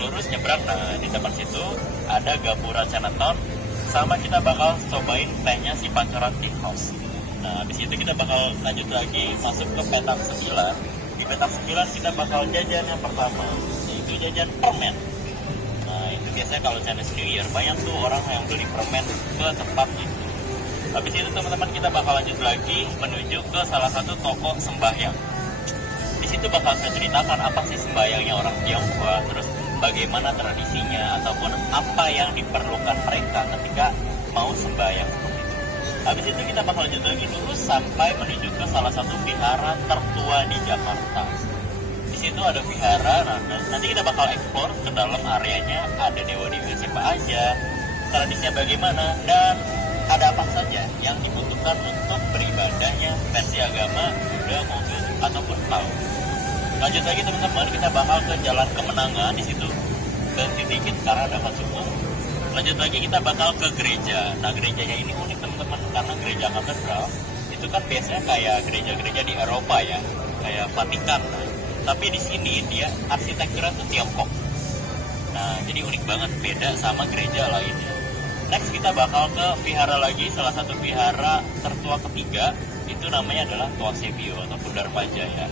lurus nyebrang. Nah, di depan situ ada Gapura Chinatown, sama kita bakal cobain tehnya si Pancoran Tea House. Nah, habis itu kita bakal lanjut lagi masuk ke Petak 9. Di Petak 9 kita bakal jajan yang pertama, yaitu jajan permen. Nah, itu biasanya kalau Chinese New Year banyak tuh orang yang beli permen ke tempat itu. Habis itu teman-teman kita bakal lanjut lagi menuju ke salah satu toko sembahyang. Di situ bakal saya ceritakan apa sih sembahyangnya orang Tionghoa, terus bagaimana tradisinya, ataupun apa yang diperlukan mereka ketika mau sembahyang seperti itu. Habis itu kita bakal lanjut lagi lurus sampai menuju ke salah satu vihara tertua di Jakarta. Di situ ada vihara, nanti kita bakal explore ke dalam areanya, ada dewa-dewi siapa aja, tradisinya bagaimana, dan ada apa saja yang dibutuhkan untuk beribadahnya versi agama Buddha, Konghucu, ataupun Tao. Lanjut lagi teman-teman, kita bakal ke Jalan Kemenangan di situ. Berhenti dikit karena ada Kacumung. Lanjut lagi kita bakal ke gereja. Nah, gerejanya ini unik teman-teman, karena gereja katedral itu kan biasanya kayak gereja-gereja di Eropa ya, kayak Vatikan. Nah, tapi di sini dia arsitekturnya tuh Tiongkok. Nah, jadi unik banget, beda sama gereja lainnya. Next kita bakal ke vihara lagi, salah satu vihara tertua ketiga, itu namanya adalah Tua Sebio ataupun Dharma Jaya.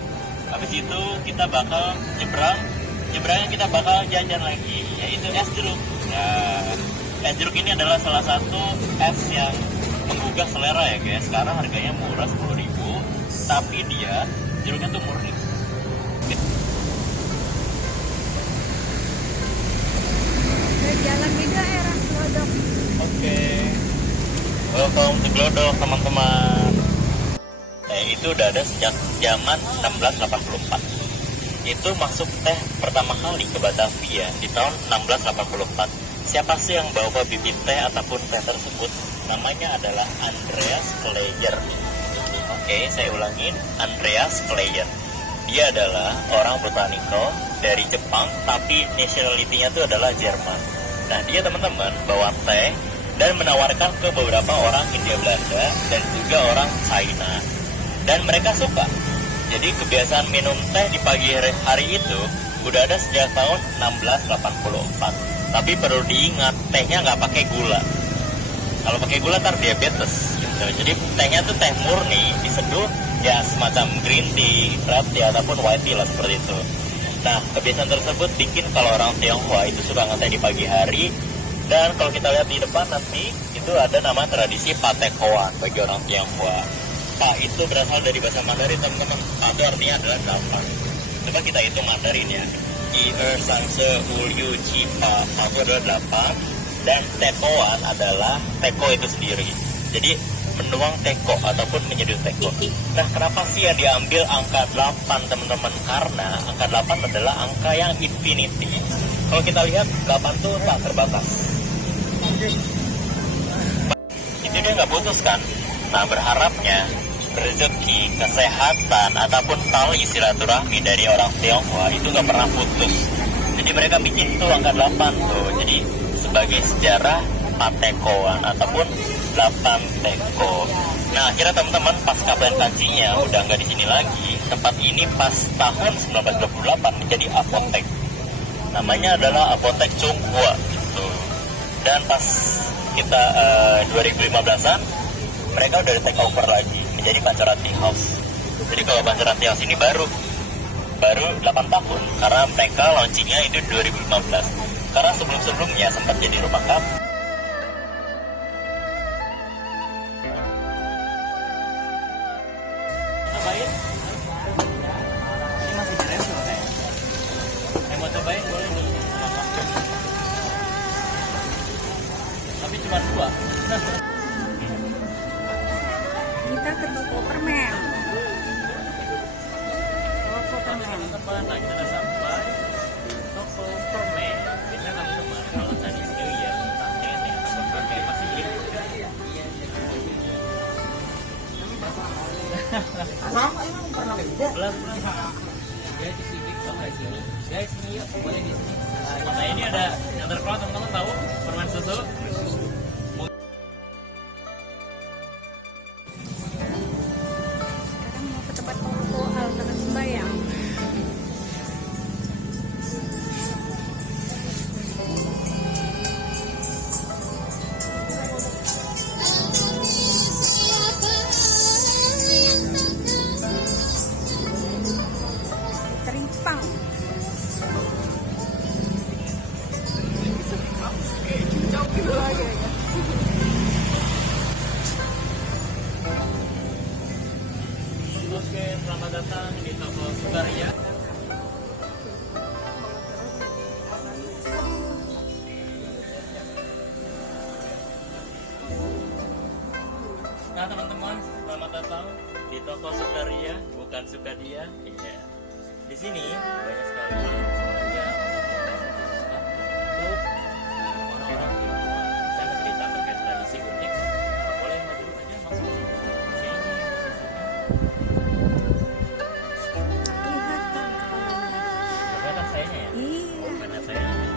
Habis itu kita bakal nyebrangnya kita bakal jajan lagi, yaitu es jeruk. Nah, es jeruk ini adalah salah satu es yang menggugah selera ya guys. Sekarang harganya murah 10.000, tapi dia jeruknya tuh murni. Jalan di daerah Glodok. Oke. Welcome to Glodok teman-teman. Itu udah ada sejak zaman 1684. Itu masuk teh pertama kali ke Batavia di tahun 1684. Siapa sih yang bawa bibit teh ataupun teh tersebut? Namanya adalah Andreas Kleyer. Oke, saya ulangin, Andreas Kleyer. Dia adalah orang botaniko dari Jepang, tapi nationality-nya itu adalah Jerman. Nah, dia teman-teman bawa teh dan menawarkan ke beberapa orang Hindia Belanda dan juga orang China. Dan mereka suka. Jadi kebiasaan minum teh di pagi hari itu udah ada sejak tahun 1684. Tapi perlu diingat, tehnya nggak pakai gula. Kalau pakai gula ntar diabetes. Gitu. Jadi tehnya tuh teh murni, diseduh ya semacam green tea, red tea, ataupun white tea lah seperti itu. Nah, kebiasaan tersebut bikin kalau orang Tionghoa itu suka ngeteh di pagi hari. Dan kalau kita lihat di depan nanti, itu ada nama tradisi Patekoan bagi orang Tionghoa. Pa itu berasal dari bahasa Mandarin teman-teman. Pa itu artinya adalah 8. Coba kita hitung Mandarin ya. I, Er, San, Se, Ul, Yu, Chi, Pa. Pa itu adalah 8. Dan Tekoan adalah teko itu sendiri. Jadi menuang teko ataupun menyeduh teko. Nah, kenapa sih yang diambil angka 8 teman-teman? Karena angka 8 adalah angka yang infinity. Kalau kita lihat 8 tuh tak terbatas. Itu dia nggak putus kan? Nah, berharapnya rezeki, kesehatan, ataupun tali silaturahmi dari orang Tionghoa itu nggak pernah putus. Jadi mereka bikin tuh angka 8 tuh. Jadi sebagai sejarah Patekoan ataupun 8 teko. Nah, akhirnya teman-teman pas kapten kancinya udah nggak di sini lagi. Tempat ini pas tahun 1928 menjadi apotek. Namanya adalah Apotek Chunghua gitu. Dan pas kita 2015-an mereka udah take over lagi menjadi Pancoran Tea House. Jadi kalau Pancoran Tea House ini baru 8 tahun karena mereka launchingnya itu 2015. Karena sebelum-sebelumnya sempat jadi rumah kafe. Cobain. Ini masih di resto kayak. Yang mau cobain boleh nih. Tapi cuma 2. Kita ke toko permen. Toko permen. Teman-teman, nah kita udah sampai toko permen. Biasanya teman-teman kalau Chinese New Year entah nenek atau kakek pasti beli. Lama emang pernah beda. Belum. Guys, di sini guys, ini yuk, boleh di sini. Nah, ini ada yang terkenal teman-teman tahu permen susu. Sekarang mau ke tempat toko alternatif sembahyang. Oke, selamat datang di toko Sukaria. Nah teman-teman, selamat datang di toko Sukaria, bukan Sukadia. Iya. Di sini banyak sekali orang sengaja untuk orang-orang Tionghoa bisa cerita terkait tradisi unik. Boleh maju aja masuk. Sini. Kelihatan sayanya ya? Iya. Kelihatan sayanya.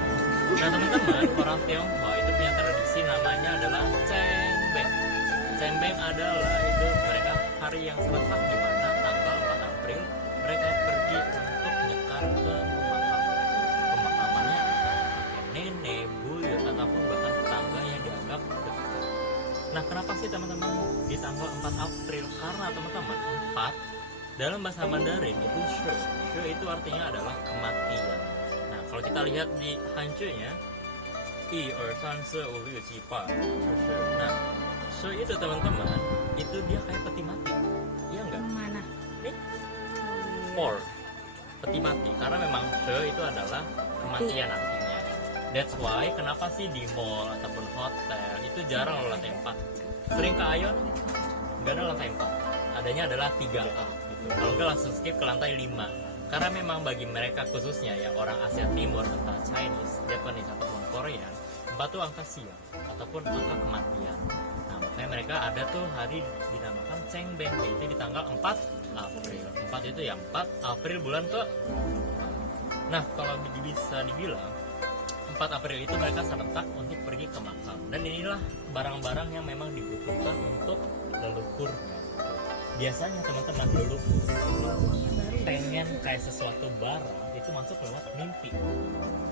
Nah teman-teman, orang Tionghoa itu punya tradisi namanya adalah Cengbeng. Cengbeng adalah itu mereka hari yang serentak di mana tanggal 4 April mereka pergi untuk nyekar ke pemakamannya nenek, buyut ataupun bahkan tetangga yang dianggap dekat. Nah kenapa sih teman-teman di tanggal 4 April? Karena teman-teman 4 dalam bahasa Mandarin itu shu. Shu itu artinya adalah kematian. Nah kalau kita lihat di Hancunya I Ersan Se Ulu Cipa. Nah so itu teman-teman itu dia kayak peti mati, iya enggak? Mana? Nih, for peti mati karena memang so itu adalah kematian artinya. That's why kenapa sih di mall ataupun hotel itu jarang loh lantai 4. Sering ke Aeon nggak ada lantai 4, adanya adalah 3A gitu. Kalau nggak langsung skip ke lantai 5 karena memang bagi mereka khususnya ya orang Asia Timur entah Chinese, Japanese ataupun Korean 4 itu angka siang ataupun angka kematian. Makanya mereka ada tuh hari dinamakan Cengbeng, yaitu di tanggal 4 April. 4 itu ya 4 April bulan ke. Nah kalau bisa dibilang 4 April itu mereka serentak untuk pergi ke makam. Dan inilah barang-barang yang memang dibutuhkan untuk leluhur. Biasanya teman-teman leluhur pengen kayak sesuatu barang itu masuk lewat mimpi.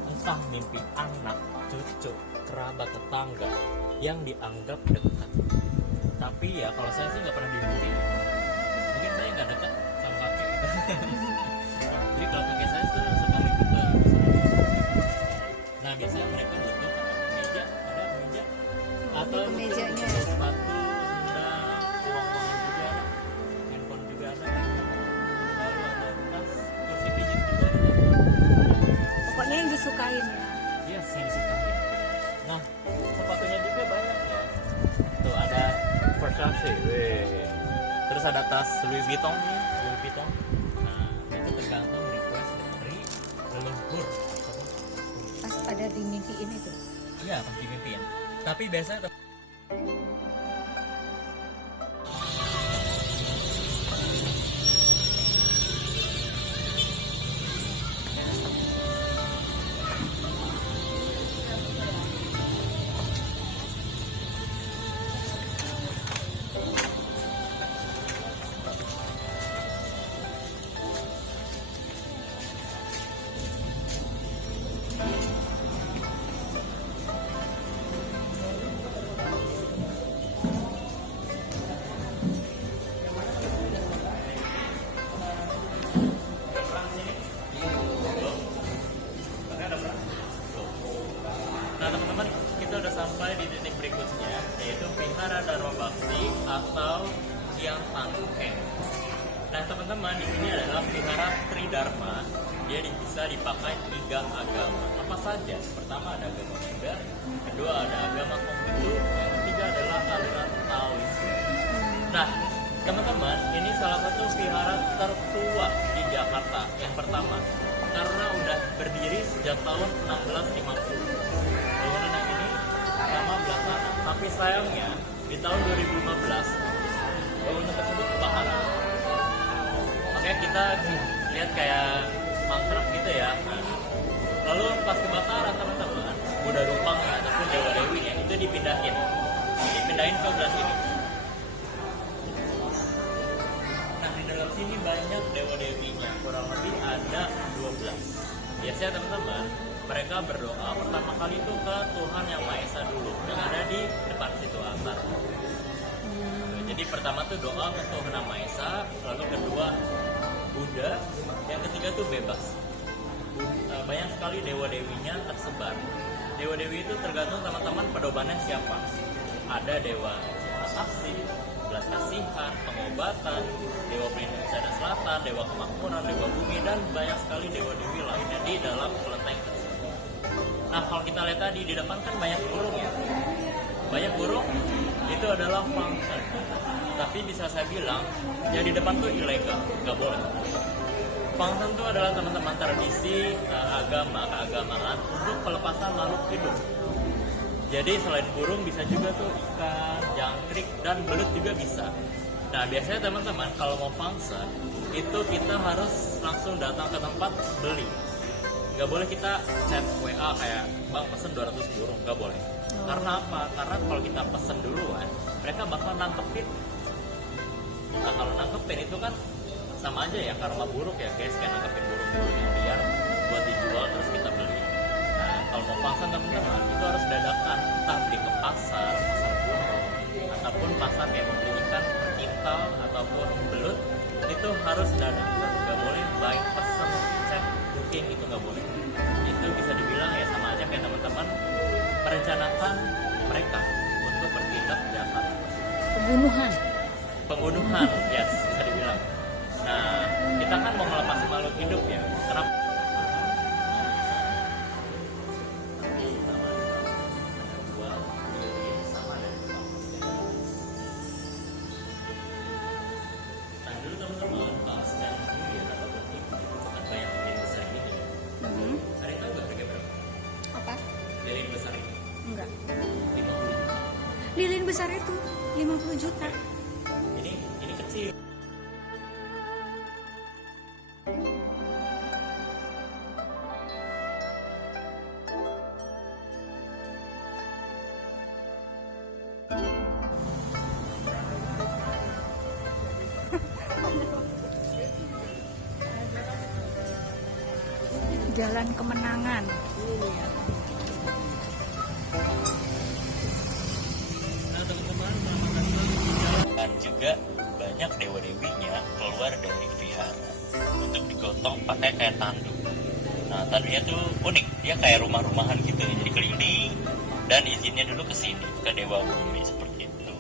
Entah mimpi anak, cucu, kerabat, tetangga yang dianggap dekat. Tapi ya kalau saya sih nggak pernah dimimpi. Mungkin saya nggak dekat sama kakek. Jadi kalau kakek saya tuh suka mimpi ke. Nah biasanya mereka butuh meja, ada meja atau Mejanya. sepatu, sendal, uang-uangan juga ada, handphone juga ada, lalu ada tas, kursi pijit juga ada. Pokoknya yang disukain ya. Iya sih disukain. Nah sepatunya juga banyak ya. Tuh ada Versace, terus ada tas Louis Vuitton nih, Louis Vuitton. Nah itu tergantung request dari leluhur. Pas pada dimimpiin itu. Iya pasti mimpiin. Tapi biasanya nah teman-teman, kita udah sampai di titik berikutnya, yaitu Vihara Dharma Bakti atau Siang Tangken. Nah teman-teman, di sini adalah Vihara Tridharma. Dia bisa dipakai 3 agama. Apa saja? Pertama ada agama Buddha, kedua ada agama Konghucu, yang ketiga adalah aliran Taoisme. Nah teman-teman, ini salah satu vihara tertua di Jakarta yang pertama, karena udah berdiri sejak tahun 1650. Bangunan ini sama belah sana. Tapi sayangnya di tahun 2015 bangunan tersebut kebakaran. Makanya kita lihat kayak mangkrak gitu ya. Nah, lalu pas kebakaran teman-teman, Buddha Rupangnya ataupun Dewa Dewinya itu dipindahin ke belah sini. Nah di dalam sini banyak Dewa Dewinya, kurang lebih ada 12. Biasanya teman-teman mereka berdoa pertama kali itu ke Tuhan Yang Maha Esa dulu yang ada di depan situ altar. Jadi pertama tuh doa ke Tuhan Yang Maha Esa, lalu kedua Buddha, yang ketiga tuh bebas. Banyak sekali dewa-dewinya tersebar. Dewa-dewi itu tergantung teman-teman pedomannya siapa. Ada dewa kasih, belas kasihan, pengobatan, dewa pelindung bencana kesehatan, dewa kemakmuran, dewa bumi, dan banyak sekali dewa-dewi lainnya di dalam kelenteng tersebut. Nah, kalau kita lihat tadi di depan kan banyak burung ya. Banyak burung itu adalah function. Tapi bisa saya bilang yang di depan tuh ilegal, nggak boleh. Function itu adalah teman-teman tradisi keagamaan untuk pelepasan makhluk hidup. Jadi selain burung bisa juga tuh ikan, jangkrik, dan belut juga bisa. Nah, biasanya teman-teman kalau mau function itu kita harus langsung datang ke tempat beli. Nggak boleh kita chat WA kayak bang pesen 200 burung, nggak boleh. Karena apa? Karena kalau kita pesen duluan mereka bakal nangkepin. Nah, kalau nangkepin itu kan sama aja ya karma buruk ya guys, kayak nangkepin burung yang liar buat dijual terus kita beli. Nah, kalau mau function teman-teman itu harus dadakan, entah beli ke pasar burung, ataupun pasar kayak mau beli ikan kintal ataupun belut, itu harus dadakan. Nggak boleh baik pesen chat booking, itu nggak boleh. Itu bisa dibilang ya sama aja kayak teman-teman merencanakan mereka untuk bertindak jahat. Pembunuhan, yes, bisa dibilang. Nah, kita kan mau melepas makhluk hidup ya. Kenapa? Nah, dulu teman-teman kalau secara sendiri ya, ataupun itu kan banyak lilin besar gitu ya. Ada yang tahu nggak harga berapa? Apa? Lilin besar ini Enggak. 50 juta. Lilin besar itu 50 juta. Ini kecil. Jalan Kemenangan. Nah, teman-teman, dan juga banyak dewa-dewinya keluar dari vihara untuk digotong pakai kayak tanduk. Nah, tanduknya tuh unik, dia kayak rumah-rumahan gitu, jadi keliling dan izinnya dulu ke sini, ke dewa bumi seperti itu.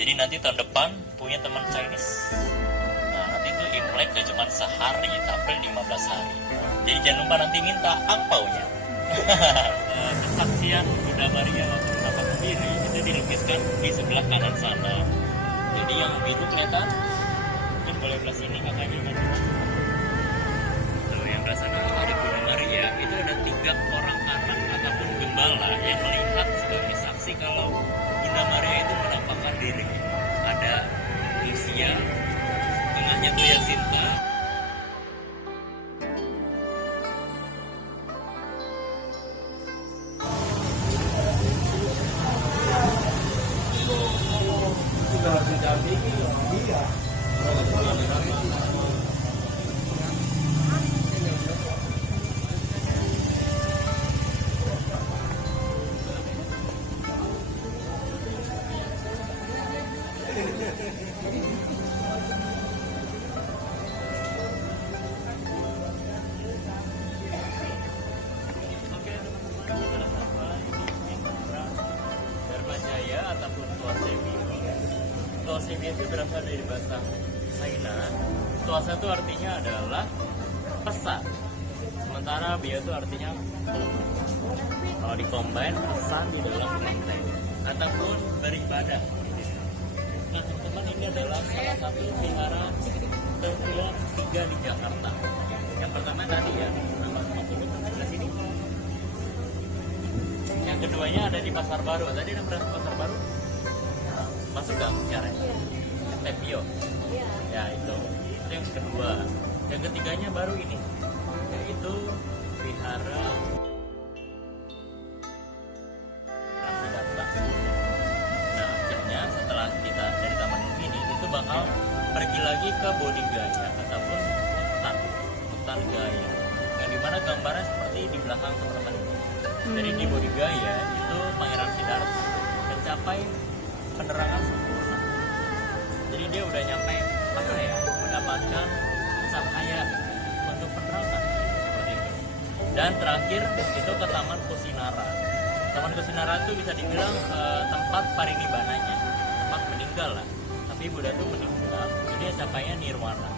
Jadi nanti tahun depan punya teman Chinese. Nah, nanti tuh Imlek gak cuma sehari, tapi 15 hari. Jadi jangan lupa nanti minta angpaunya. Kesaksian Bunda Maria atau Bapak sendiri itu dilukiskan di sebelah kanan sana. Jadi yang biru kelihatan, mungkin boleh belah sini kakaknya nanti. Tuh yang belah sana ada Bunda Maria, itu ada 3 orang anak ataupun gembala yang melihat sebagai saksi kalau Bunda Maria itu menampakkan diri. Ada Lucia, tengahnya tuh Yasinta. Dharmajaya ataupun Tuasebio. Tuasebio itu berasal dari bahasa China. Tuasa itu artinya adalah pesan. Sementara Bio itu artinya kalau dikombin pesan di dalam kelenteng ataupun beribadah. Nah, teman-teman, ini adalah salah satu vihara tertua 3 di Jakarta. Yang pertama tadi ya, nama di sini. Yang keduanya ada di Pasar Baru. Tadi ada berapa Pasar Baru? Masuk gak caranya? Tepio. Ya itu yang kedua. Yang ketiganya baru ini, yaitu Vihara Siddhartha. Nah, akhirnya setelah kita dari Taman Mini itu bakal pergi lagi ke Bodhigaya ataupun hutan Gaya, yang dimana gambarnya seperti di belakang teman-teman ini. Jadi di Bodhigaya itu Pangeran Siddhartha mencapai penerangan sempurna. Jadi dia udah nyampe apa ya, mendapatkan cahaya untuk penerangan seperti itu. Dan terakhir itu ke Taman Kusinara. Taman Kusinara itu bisa dibilang tempat parinibbananya, tempat meninggal lah. Tapi Buddha itu meninggal, jadi capainya nirwana.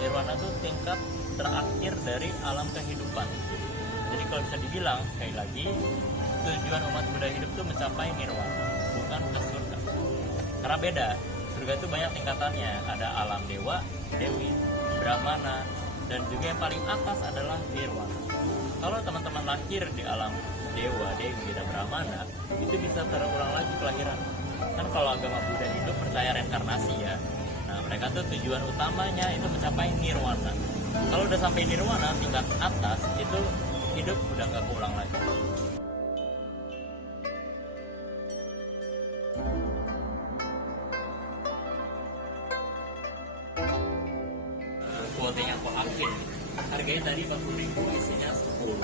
nirwana itu tingkat terakhir dari alam kehidupan. Jadi kalau bisa dibilang, sekali lagi, tujuan umat Buddha hidup itu mencapai nirwana, bukan ke surga. Karena beda, surga itu banyak tingkatannya. Ada alam dewa, dewi, brahmana, dan juga yang paling atas adalah nirwana. Kalau teman-teman lahir di alam dewa, dewi, dan brahmana, itu bisa terulang lagi kelahiran. Kan kalau agama Buddha hidup percaya reinkarnasi ya. Nah, mereka tuh tujuan utamanya itu mencapai nirwana. Kalau udah sampai nirwana tingkat atas, itu hidup udah nggak keulang lagi. Kuotanya aku akhir. Harganya tadi 40.000, isinya 10.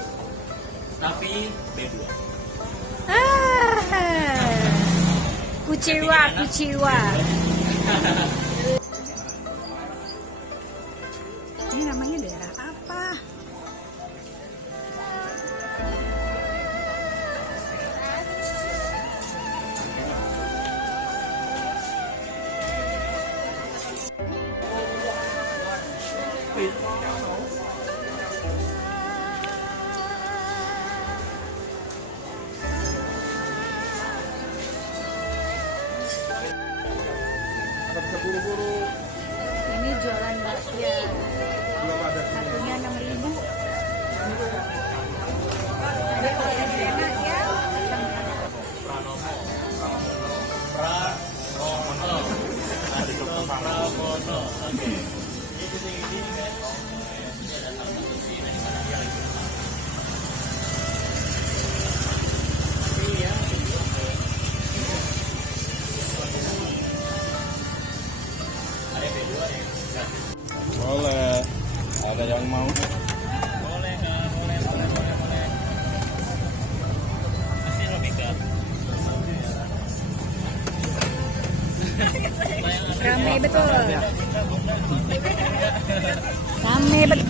Tapi B2. Kuciwa, kuciwa. Ini namanya daerah apa? Ini jualan bakpia. Satunya 6.000. Ada kalau yang enak ya. Pramono. Oke. Itu ini guys. Ini ada salah satu scene di mana dia lagi makan. Tapi ya, ada B2 ya. Boleh. Ada yang mau? Boleh kan? Boleh. Pasti lebih ke Ramai betul. Ramai betul.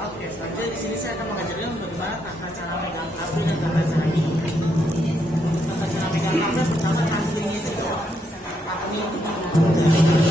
Oke, selanjutnya di sini saya akan mengajarkan bagaimana tata cara megang kabel dan tata cara ini. Tata cara megang kabel pertama, kabelnya itu, ini itu